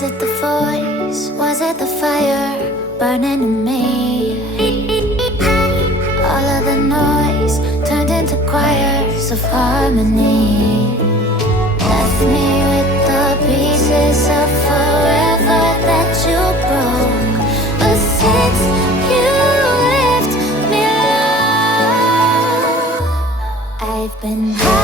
Was it the voice? Was it the fire burning in me? All of the noise turned into choirs of harmony. Left me with the pieces of forever that you broke. But since you left me alone, I've been high.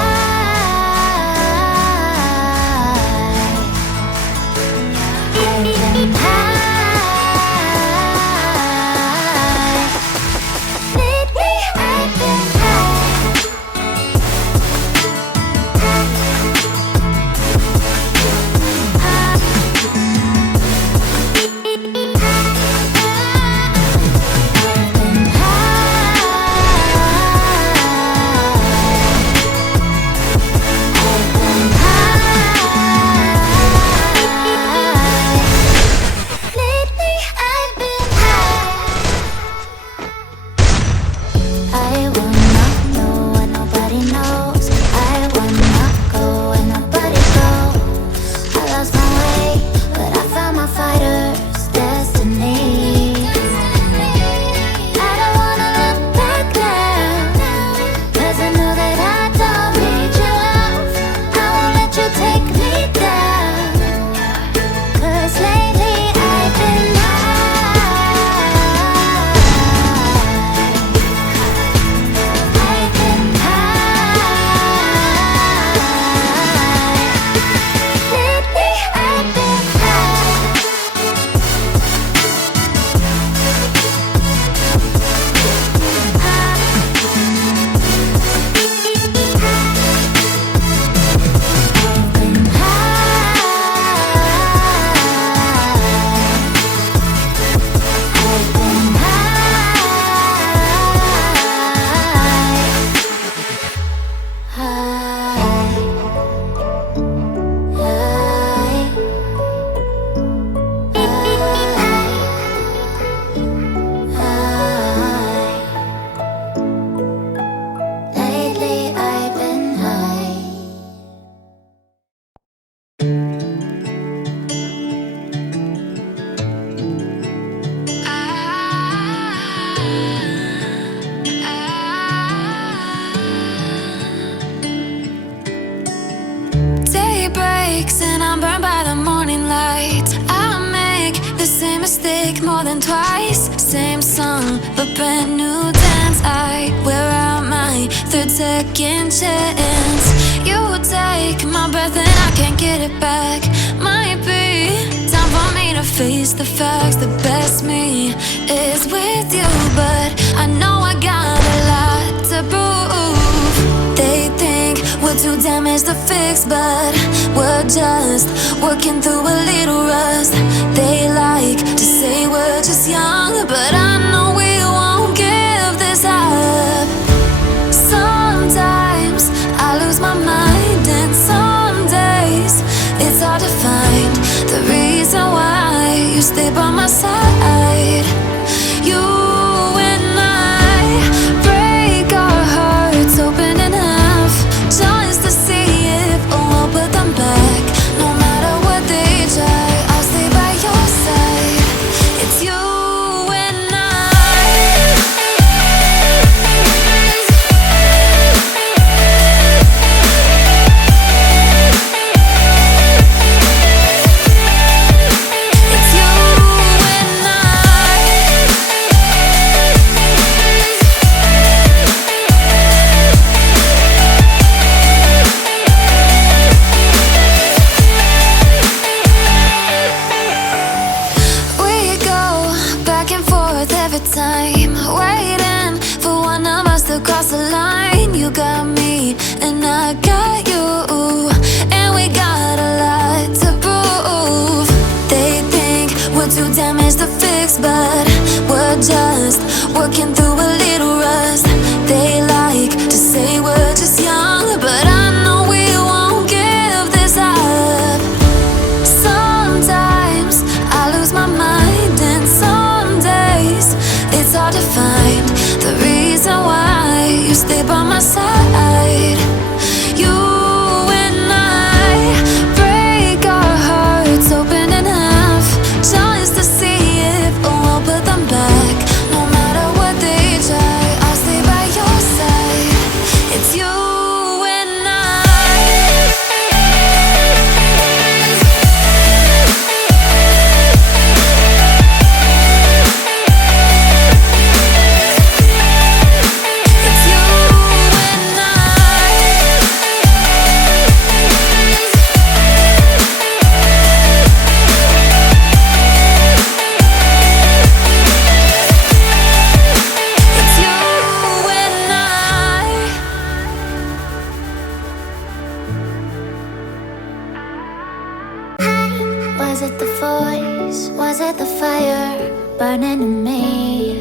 More than twice, same song, but brand new dance. I wear out my third second chance. You take my breath and I can't get it back. Might be time for me to face the facts. The best me is with you, but I know I got a lot to prove. They think we're too damaged to fix, but we're just working through a little rust. They like to say we're just young, but I know we won't give this up. Sometimes I lose my mind, and some days it's hard to find the reason why you stay by my side. You and I break our hearts open enough just to see if we'll put them back. No matter what they try, I'll stay by your side. It's you and I. It's you and I. We go back and forth every time, waiting for one of us to cross the line. You got me and I got you, and we got a lot to prove. They think we're too damaged to fix, but we're just working through a little rust. They like to say we're just young, but I know we won't give this up. Sometimes I lose my mind, and some days it's hard to find the reason why you stay by my side. You and I break our hearts open enough Was it the voice? Was it the fire burning in me?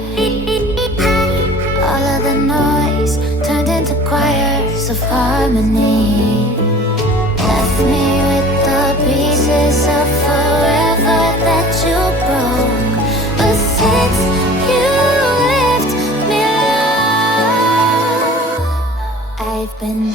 All of the noise turned into choirs of harmony. Left me with the pieces of forever that you broke. But since you left me alone, I've been